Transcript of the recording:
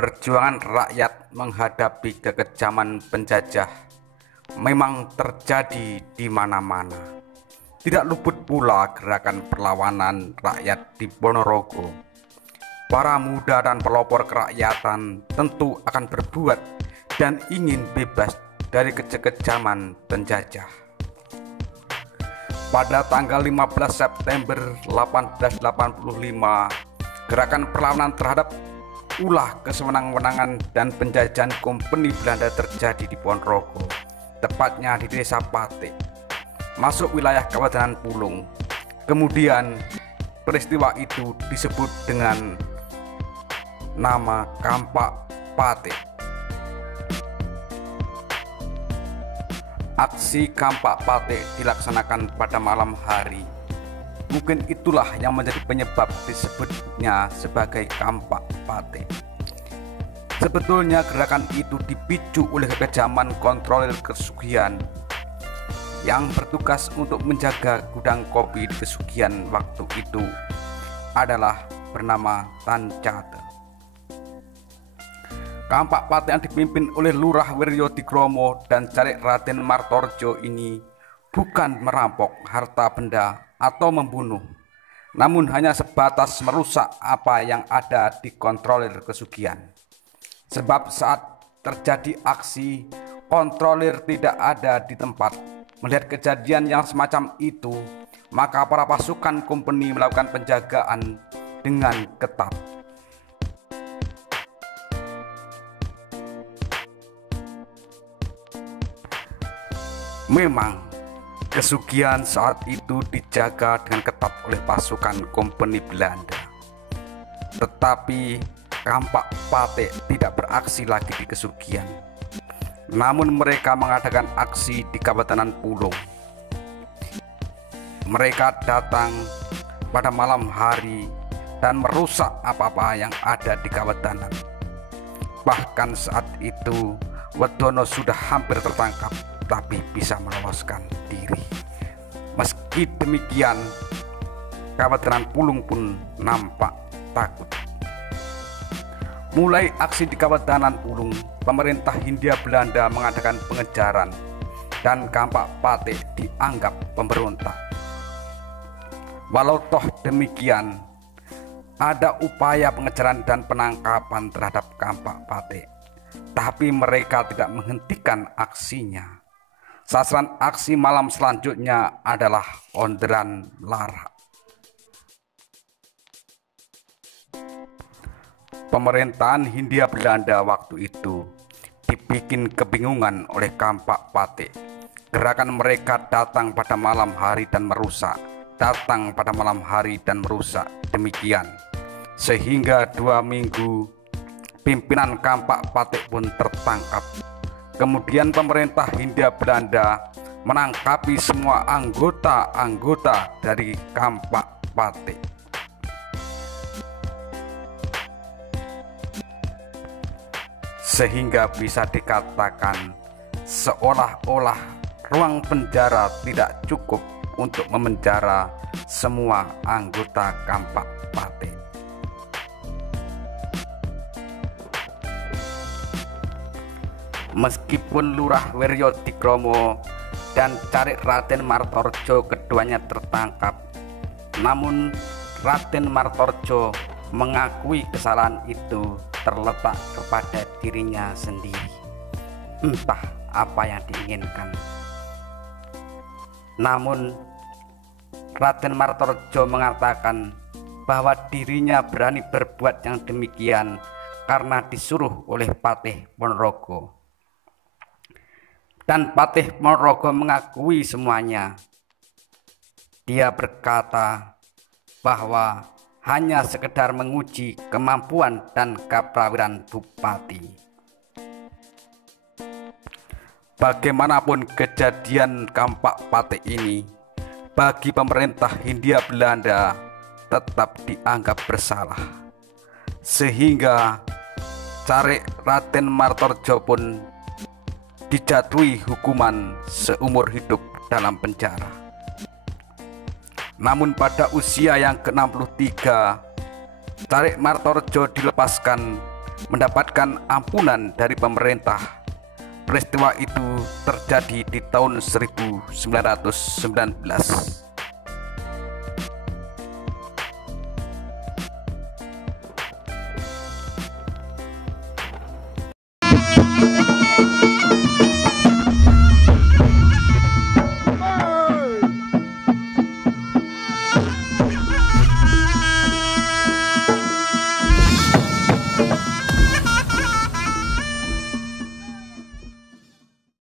Perjuangan rakyat menghadapi kekejaman penjajah memang terjadi di mana-mana. Tidak luput pula gerakan perlawanan rakyat di Ponorogo. Para muda dan pelopor kerakyatan tentu akan berbuat dan ingin bebas dari kekejaman penjajah. Pada tanggal 15 September 1885, gerakan perlawanan terhadap ulah kesewenang-wenangan dan penjajahan Kompeni Belanda terjadi di Ponorogo, tepatnya di Desa Pate, masuk wilayah Kabupaten Pulung. Kemudian peristiwa itu disebut dengan nama Kampak Pate. Aksi Kampak Pate dilaksanakan pada malam hari. Mungkin itulah yang menjadi penyebab disebutnya sebagai Kampak Pate. Sebetulnya gerakan itu dipicu oleh kekejaman kontrolir Kesugihan yang bertugas untuk menjaga gudang kopi di Kesugihan waktu itu adalah bernama Tan Cate. Kampak Pate yang dipimpin oleh Lurah Wiryo Tikromo dan Carik Raden Martorjo ini bukan merampok harta benda atau membunuh, namun hanya sebatas merusak apa yang ada di kontrolir Kesugihan. Sebab saat terjadi aksi, kontrolir tidak ada di tempat. Melihat kejadian yang semacam itu, maka para pasukan kompeni melakukan penjagaan dengan ketat. Memang Kesugihan saat itu dijaga dengan ketat oleh pasukan Kompeni Belanda. Tetapi Kampak Pate tidak beraksi lagi di Kesugihan. Namun mereka mengadakan aksi di Kabupaten Pulung. Mereka datang pada malam hari dan merusak apa-apa yang ada di Kabupaten. Bahkan saat itu Wedono sudah hampir tertangkap, tapi bisa meloloskan diri. Meski demikian, Kabupaten Pulung pun nampak takut. Mulai aksi di Kabupaten Pulung, pemerintah Hindia Belanda mengadakan pengejaran dan Kampak Pate dianggap pemberontak. Walau toh demikian, ada upaya pengejaran dan penangkapan terhadap Kampak Pate, tapi mereka tidak menghentikan aksinya. Sasaran aksi malam selanjutnya adalah Ondran Lara. Pemerintahan Hindia Belanda waktu itu dibikin kebingungan oleh Kampak Pate. Gerakan mereka datang pada malam hari dan merusak, datang pada malam hari dan merusak, demikian. Sehingga 2 minggu pimpinan Kampak Pate pun tertangkap. Kemudian pemerintah Hindia Belanda menangkapi semua anggota-anggota dari Kampak Pate. Sehingga bisa dikatakan seolah-olah ruang penjara tidak cukup untuk memenjara semua anggota Kampak Pate. Meskipun Lurah Wiryo Tikromo dan Carik Raden Martorjo keduanya tertangkap, namun Raden Martorjo mengakui kesalahan itu terletak kepada dirinya sendiri. Entah apa yang diinginkan. Namun Raden Martorjo mengatakan bahwa dirinya berani berbuat yang demikian karena disuruh oleh Patih Ponorogo. Dan Patih Ponorogo mengakui semuanya. Dia berkata bahwa hanya sekedar menguji kemampuan dan keprawiran bupati. Bagaimanapun kejadian Kampak Pate ini, bagi pemerintah Hindia Belanda tetap dianggap bersalah. Sehingga Carik Raden Martorjo pun dijatuhi hukuman seumur hidup dalam penjara. Namun pada usia yang ke-63, Carik Martorjo dilepaskan mendapatkan ampunan dari pemerintah. Peristiwa itu terjadi di tahun 1919.